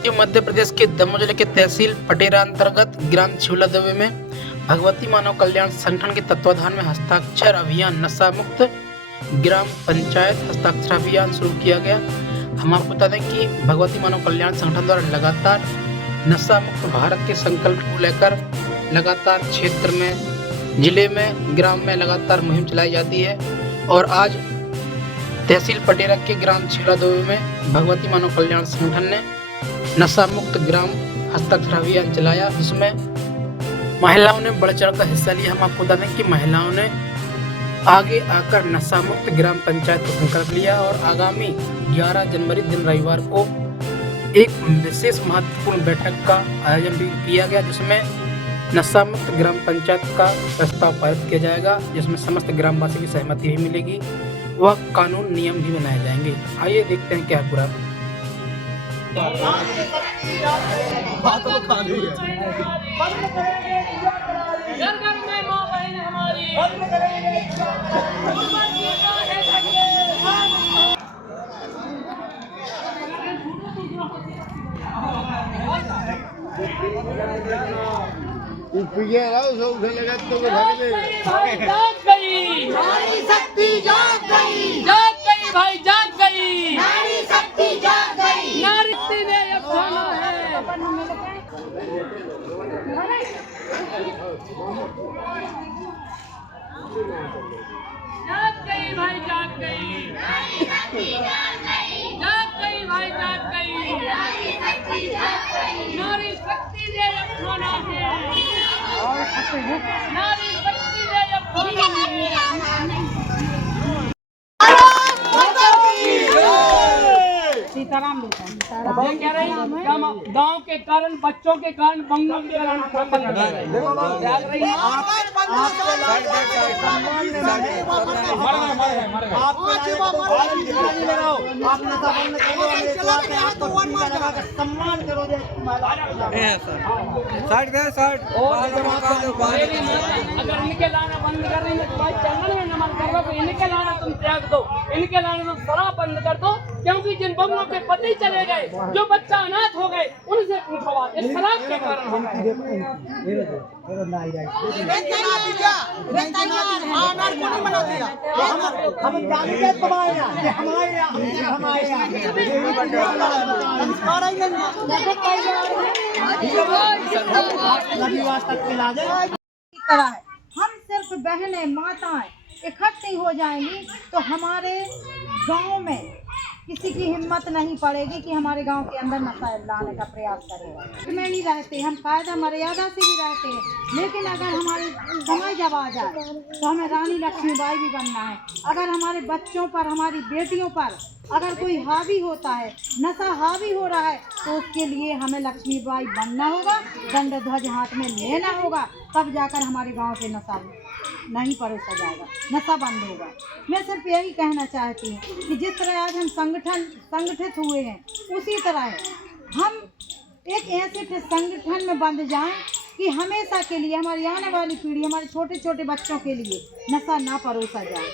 ये मध्य प्रदेश के दमोह जिले के तहसील पटेरा अंतर्गत ग्राम छिवलादेवी में भगवती मानव कल्याण संगठन के तत्वाधान में हस्ताक्षर अभियान नशा मुक्त ग्राम पंचायत हस्ताक्षर अभियान शुरू किया गया। हम आपको बता दें कि भगवती मानव कल्याण संगठन द्वारा लगातार नशा मुक्त भारत के संकल्प को लेकर लगातार क्षेत्र में, जिले में, ग्राम में लगातार मुहिम चलाई जाती है। और आज तहसील पटेरा के ग्राम छिवलादेवी में भगवती मानव कल्याण संगठन ने नशा मुक्त ग्राम हस्ताक्षर अभियान चलाया, जिसमें महिलाओं ने बढ़ चढ़ कर हिस्सा लिया। हम आपको बता दें कि महिलाओं ने आगे आकर नशा मुक्त ग्राम पंचायत को संकल्प लिया और आगामी 11 जनवरी दिन रविवार को एक विशेष महत्वपूर्ण बैठक का आयोजन भी किया गया, जिसमें नशा मुक्त ग्राम पंचायत का प्रस्ताव पारित किया जाएगा, जिसमें समस्त ग्रामवासी की सहमति भी मिलेगी। वह कानून नियम भी बनाए जाएंगे। आइए देखते हैं क्या पूरा। नारी शक्ति जाग गई, जाग गई भाई, जाग गई, नारी शक्ति जाग गई, नारी शक्ति ने अब खाना है। जाग गई भाई, जाग गई, नारी शक्ति जाग गई, जाग गई भाई, जाग गई, नारी शक्ति जाग गई, नारी शक्ति ने अब खाना है, नारी शक्ति ने अब खाना है। सीताराम ये कह रहे हैं गाँव के कारण, बच्चों के कारण, बंगलों के कारण अगर इनके लाना बंद कर रही है तो भाई चैनल में नमन कर रहा, तो इनके लाना तुम त्याग दो, इनके लाना तुम शराब बंद कर दो, क्योंकि जिन बंगलों के पति चले गए, जो बच्चा अनाथ हो गए, उनसे पूछो बात, इस शराब के कारण हम सिर्फ बहनें माताएं इकट्ठी हो जाएंगी तो हमारे गांव में किसी की हिम्मत नहीं पड़ेगी कि हमारे गांव के अंदर नशा लाने का प्रयास करेगा। में नहीं रहते हम, कायदा मर्यादा से भी रहते हैं, लेकिन अगर हमारे समय जब आ जाए तो हमें रानी लक्ष्मीबाई भी बनना है। अगर हमारे बच्चों पर, हमारी बेटियों पर अगर कोई हावी होता है, नशा हावी हो रहा है, तो उसके लिए हमें लक्ष्मीबाई बनना होगा, दंड ध्वज हाथ में लेना होगा, तब जाकर हमारे गाँव से नशा नहीं परोसा जाएगा, नशा बंद होगा। मैं सिर्फ यही कहना चाहती हूँ कि जिस तरह आज हम संगठित हुए हैं, उसी तरह हम एक ऐसे संगठन में बंध जाएं कि हमेशा के लिए हमारी आने वाली पीढ़ी, हमारे छोटे छोटे बच्चों के लिए नशा ना परोसा जाए।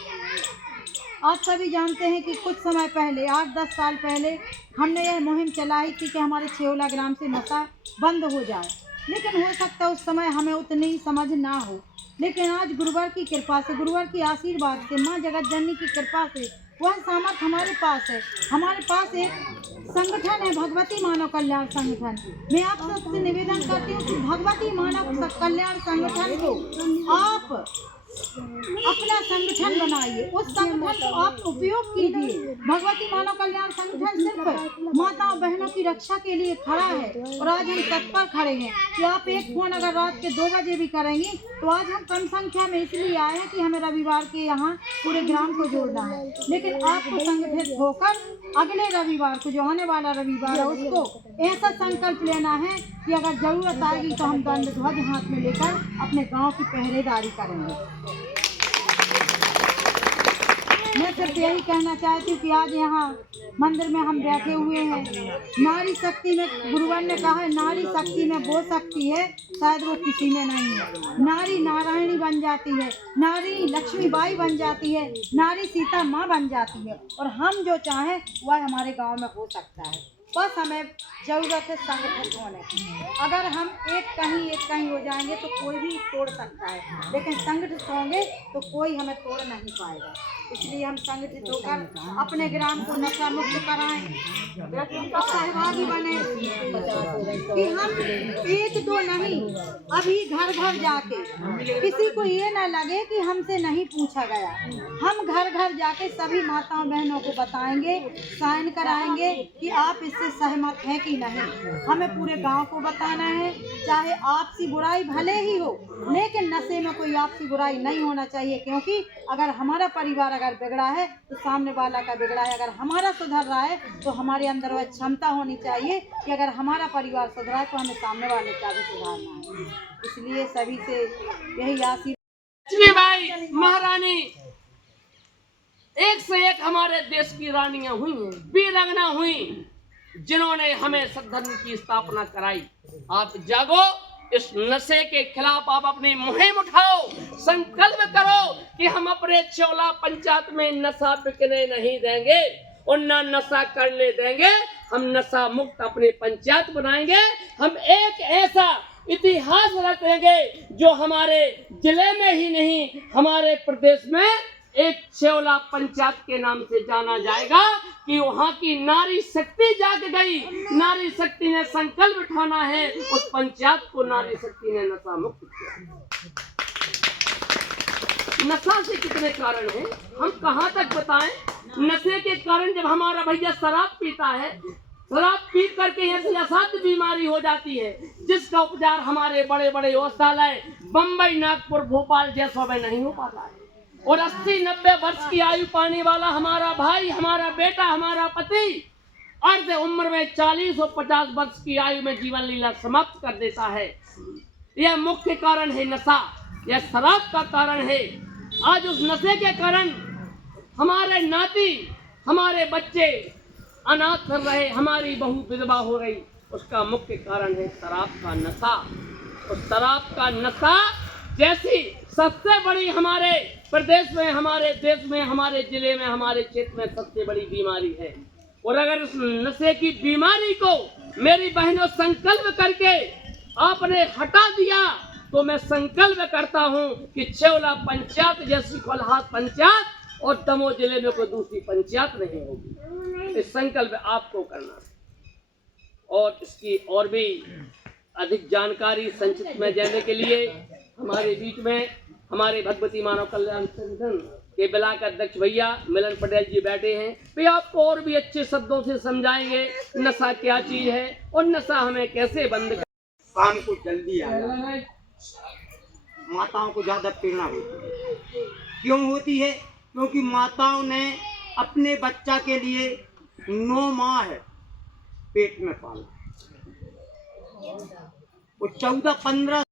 आप सभी जानते हैं कि कुछ समय पहले, 8-10 साल पहले, हमने यह मुहिम चलाई थी कि हमारे छिवला ग्राम से नशा बंद हो जाए, लेकिन हो सकता है उस समय हमें उतनी समझ ना हो। लेकिन आज गुरुवार की कृपा से, गुरुवार की आशीर्वाद से, माँ जगत जननी की कृपा से वह सामर्थ हमारे पास है। हमारे पास एक संगठन है, भगवती मानव कल्याण संगठन। मैं आप सबसे निवेदन करती हूँ कि भगवती मानव कल्याण संगठन को आप अपना संगठन बनाइए, उस संगठन को आप उपयोग कीजिए। भगवती मानव कल्याण संगठन सिर्फ माताओं बहनों की रक्षा के लिए खड़ा है, और आज हम तत्पर खड़े हैं कि आप एक फोन अगर रात के 2 बजे भी करेंगी तो आज हम कम संख्या में इसलिए आए हैं कि हमें रविवार के यहाँ पूरे ग्राम को जोड़ना है। लेकिन आपको संगठित होकर अगले रविवार को, जो आने वाला रविवार है, उसको ऐसा संकल्प लेना है कि अगर जरूरत आएगी तो हम दंड ध्वज हाथ में लेकर अपने गांव की पहरेदारी करेंगे। मैं सिर्फ यही कहना चाहती हूँ कि आज यहाँ मंदिर में हम बैठे हुए हैं, नारी शक्ति में, गुरुवर ने कहा है नारी शक्ति में वो शक्ति है शायद वो किसी में नहीं है। नारी नारायणी बन जाती है, नारी लक्ष्मीबाई बन जाती है, नारी सीता माँ बन जाती है, और हम जो चाहें वह हमारे गांव में हो सकता है। बस हमें जरूरत है संगठित होने की। अगर हम एक कहीं हो जाएंगे तो कोई भी तोड़ सकता है, लेकिन संगठित होंगे तो कोई हमें तोड़ नहीं पाएगा। इसलिए हम संगठित होकर अपने ग्राम को नशा मुक्त कराएं, सहभागी बने कि हम एक दो नहीं, अभी घर घर जाके किसी को ये ना लगे कि हमसे नहीं पूछा गया। हम घर घर जाके सभी माताओं बहनों को बताएंगे, साइन कराएंगे कि आप इससे सहमत हैं कि नहीं। हमें पूरे गांव को बताना है, चाहे आपसी बुराई भले ही हो, लेकिन नशे में कोई आपसी बुराई नहीं होना चाहिए, क्योंकि अगर हमारा परिवार अगर बिगड़ा है तो सामने वाला का बिगड़ा है। अगर हमारा सुधर रहा है तो हमारे अंदर वह क्षमता होनी चाहिए कि अगर हमारा परिवार सुधरा है तो हमें सामने वाले का भी सुधारना है। इसलिए सभी से यही आशीर्वाद। भाई महारानी एक से एक हमारे देश की रानियां हुई हैं, वीरांगना हुई, जिन्होंने हमें सद्धर्म की स्थापना कराई। आप जागो, इस नशे के खिलाफ आप अपनी मुहिम उठाओ, संकल्प करो कि हम अपने चौला पंचायत में नशा बिकने नहीं देंगे और न नशा करने देंगे। हम नशा मुक्त अपनी पंचायत बनाएंगे। हम एक ऐसा इतिहास रचेंगे जो हमारे जिले में ही नहीं, हमारे प्रदेश में एक चौला पंचायत के नाम से जाना जाएगा कि वहाँ की नारी शक्ति जाग गई। नारी शक्ति ने संकल्प उठाना है, उस पंचायत को नारी शक्ति ने नशा मुक्त किया। नशा से कितने कारण हैं, हम कहाँ तक बताएं। नशे के कारण जब हमारा भैया शराब पीता है, शराब पी करके ऐसी असाध्य बीमारी हो जाती है जिसका उपचार हमारे बड़े बड़े औषधालय बम्बई, नागपुर, भोपाल जैसों में नहीं हो पाता है। और 80-90 वर्ष की आयु पाने वाला हमारा भाई, हमारा बेटा, हमारा पति अर्ध उम्र में 40 और 50 वर्ष की आयु में जीवन लीला समाप्त कर देता है। यह मुख्य कारण है नशा, यह शराब का कारण है। आज उस नशे के कारण हमारे नाती, हमारे बच्चे अनाथ कर रहे, हमारी बहू विधवा हो रही। उसका मुख्य कारण है शराब का नशा। और शराब का नशा जैसी सबसे बड़ी हमारे प्रदेश में, हमारे देश में, हमारे जिले में, हमारे क्षेत्र में सबसे बड़ी बीमारी है। और अगर इस नशे की बीमारी को मेरी बहनों संकल्प करके आपने हटा दिया तो मैं संकल्प करता हूं कि चौला पंचायत जैसी कोल्हार पंचायत और दमोह जिले में कोई दूसरी पंचायत नहीं होगी। इस संकल्प आपको करना है। और इसकी और भी अधिक जानकारी संक्षिप्त में देने के लिए हमारे बीच में हमारे भगवती मानव कल्याण संगठन के ब्लॉक अध्यक्ष भैया मिलन पटेल जी बैठे हैं। वे आपको और भी अच्छे शब्दों से समझाएंगे नशा क्या चीज है और नशा हमें कैसे बंद कर। काम को जल्दी आया, माताओं को ज्यादा प्रेरणा होती है। क्यों होती है? क्योंकि माताओं ने अपने बच्चा के लिए 9 माह है पेट में पाला, वो 14-15